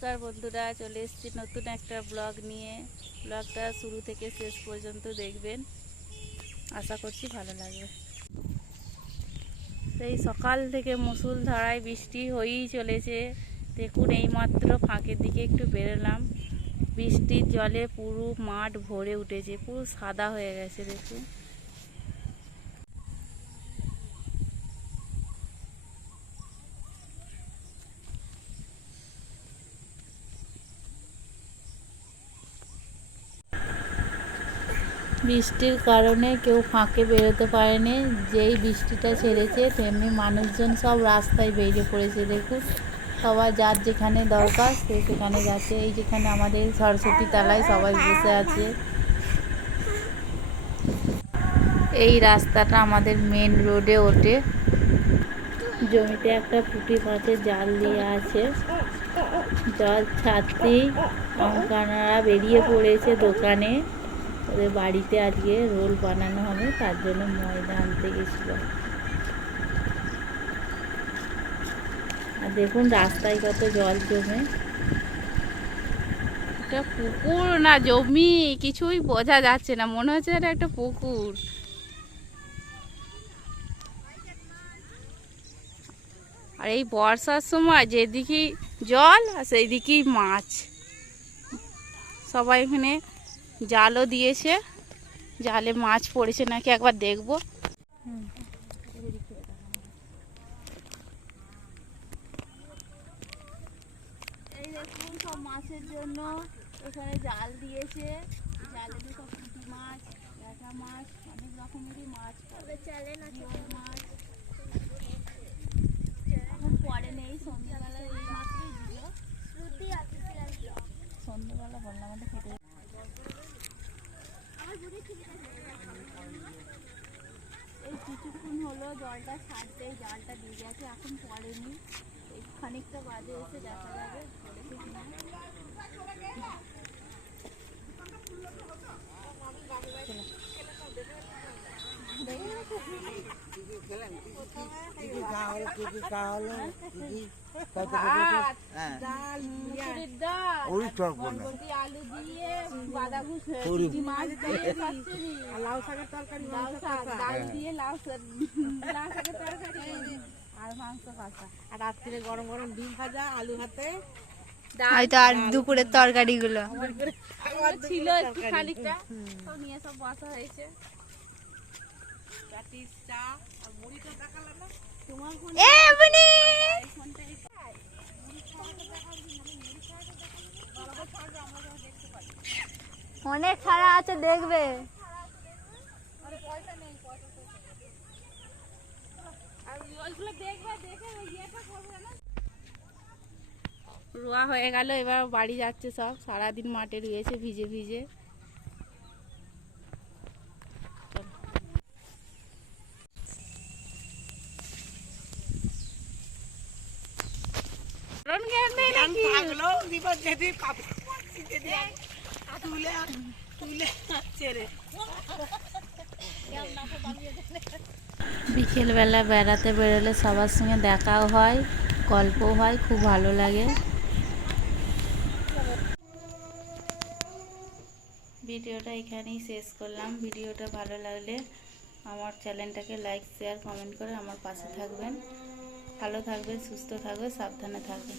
নমস্কার বন্ধুরা, চলে এসেছি নতুন একটা ব্লগ নিয়ে। ব্লগটা শুরু থেকে শেষ পর্যন্ত দেখবেন, আশা করছি ভালো লাগবে। সেই সকাল থেকে মুষলধারায় বৃষ্টি হয়েই চলেছে। দেখুন, এইমাত্র ফাঁকের দিকে একটু বেরোলাম, বৃষ্টির জলে পুরো মাঠ ভরে উঠেছে, পুরো সাদা হয়ে গেছে। দেখুন, বৃষ্টির কারণে কেউ ফাঁকে বেরোতে পারেনি। যেই বৃষ্টিটা ছেড়েছে তেমনি মানুষজন সব রাস্তায় বেরিয়ে পড়েছে। দেখুন, সবাই যার যেখানে দরকার সে সেখানে যাচ্ছে। এই যেখানে আমাদের সরস্বতী তলায় সবাই বসে আছে। এই রাস্তাটা আমাদের মেন রোডে ওঠে। জমিতে একটা পুঁটি মাছের জাল দিয়ে আছে, জল ছাড়তেই অঙ্কানারা বেরিয়ে পড়েছে দোকানে। ওদের বাড়িতে আজকে রোল বানানো হবে, তার জন্য ময়দা আনতে গেছিল। আর দেখুন রাস্তায় কত জল জমে। এটা পুকুর না জমি কিছুই বোঝা যাচ্ছে না, মনে হচ্ছে এটা একটা পুকুর। আর এই বর্ষার সময় যেদিকেই জল আর সেই দিকেই মাছ। সবাই এখানে জালও দিয়েছে, জালে মাছ পড়েছে নাকি একবার দেখবো। এই দেখুন, সব মাছের জন্য এখানে জাল দিয়েছে। জালে তো সব পুঁটি মাছ, ল্যাঠা মাছ, অনেক রকমেরই মাছ পড়ে। মাছ এখন পরে নেই, সন্ধ্যেবেলা এই মাছই দিল। সন্ধ্যেবেলা বললাম আমাদের খেতে। এই কিছুক্ষণ হলো জলটা ছাড়তেই জালটা দিয়ে গেছে, এখন পড়েনি। এই খানিকটা বাদে এসে দেখা যাবে পড়েছে কিনা। আলু দিয়ে বাঁধাকপি মাছ দিয়ে লাউ শাকের তরকারি, ডাল দিয়ে লাউ শাকের তরকারি আর মাংস ভাজা। আর রাত্রে গরম গরম ডিম ভাজা, আলু হাতে। আর দুপুরের তরকারি গুলো ছিল একটু খানিকটা, তো নিয়ে সব বসা হয়েছে। অনেক ছাড়া আছে, দেখবে। রোয়া হয়ে গেল, এবার বাড়ি যাচ্ছে সব। সারাদিন মাঠে রয়েছে ভিজে ভিজে। বিকেলবেলা বেড়াতে বেরোলে সবার সঙ্গে দেখাও হয়, গল্পও হয়, খুব ভালো লাগে। ভিডিওটা এখানেই শেষ করলাম। ভিডিওটা ভালো লাগলে আমার চ্যানেলটাকে লাইক, শেয়ার, কমেন্ট করে আমার পাশে থাকবেন। ভালো থাকবেন, সুস্থ থাকবেন, সাবধানে থাকবেন।